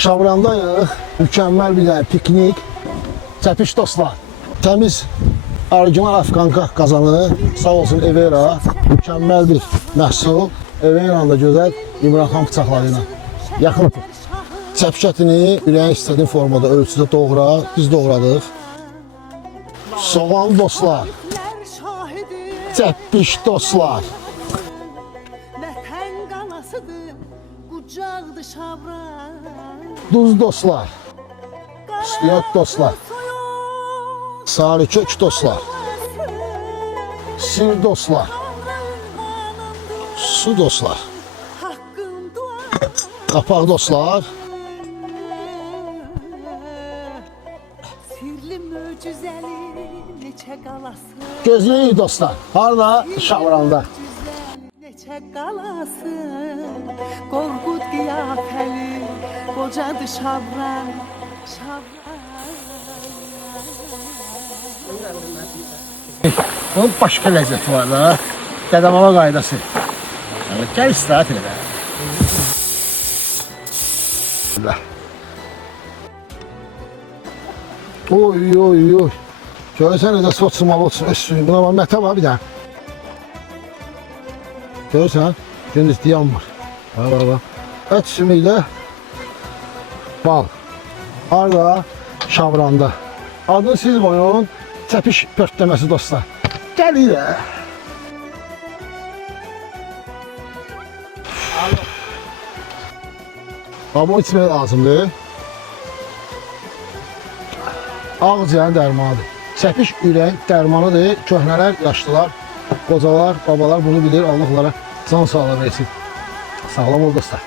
Şabrandayıq. Mükəmməl bir dənə piknik. Çəpiş dostlar. Təmiz orijinal Afqanka qazanı. Sağ olsun Evera. Mükəmməl bir məhsul. Evera'nın da gözəl İmranxan bıçaqları ilə. Yaxın öpün. Çəpiş ətini ürəyin istədiyin formada, ölçüdə doğra. Biz doğradıq. Soğan dostlar. Çəpiş dostlar. Duz dostlar. Üstüyot dostlar. Sarı kök dostlar. Sir dostlar. Su dostlar. Qapaq dostlar. Gözləyin dostlar. Harada? Şabranda. Qorqud qiyafəli, qocadı Şabran. Bunun başqa ləzzəti var da. Dədəmala qaydası. Gəl istirahət elə. Oy oy oy. Görürsən necə soçmalı olsun öz suyu. Buna bax mətə var bir dənə. Görürsən? Gündüz dayanmır. Bax. Et sümüylə bal. Harada? Şabranda. Adını siz qoyun. Çəpiş pörtləməsi dostlar. Gəlir. Bunu içmək lazımdır. Ağciyənin dərmanıdır. Çəpiş ürəyin dərmanıdır. Köhnələr, yaşlılar, qocalar, babalar bunu bilir. Allah onlara can sağlığı versin. Sağlam ol dostlar.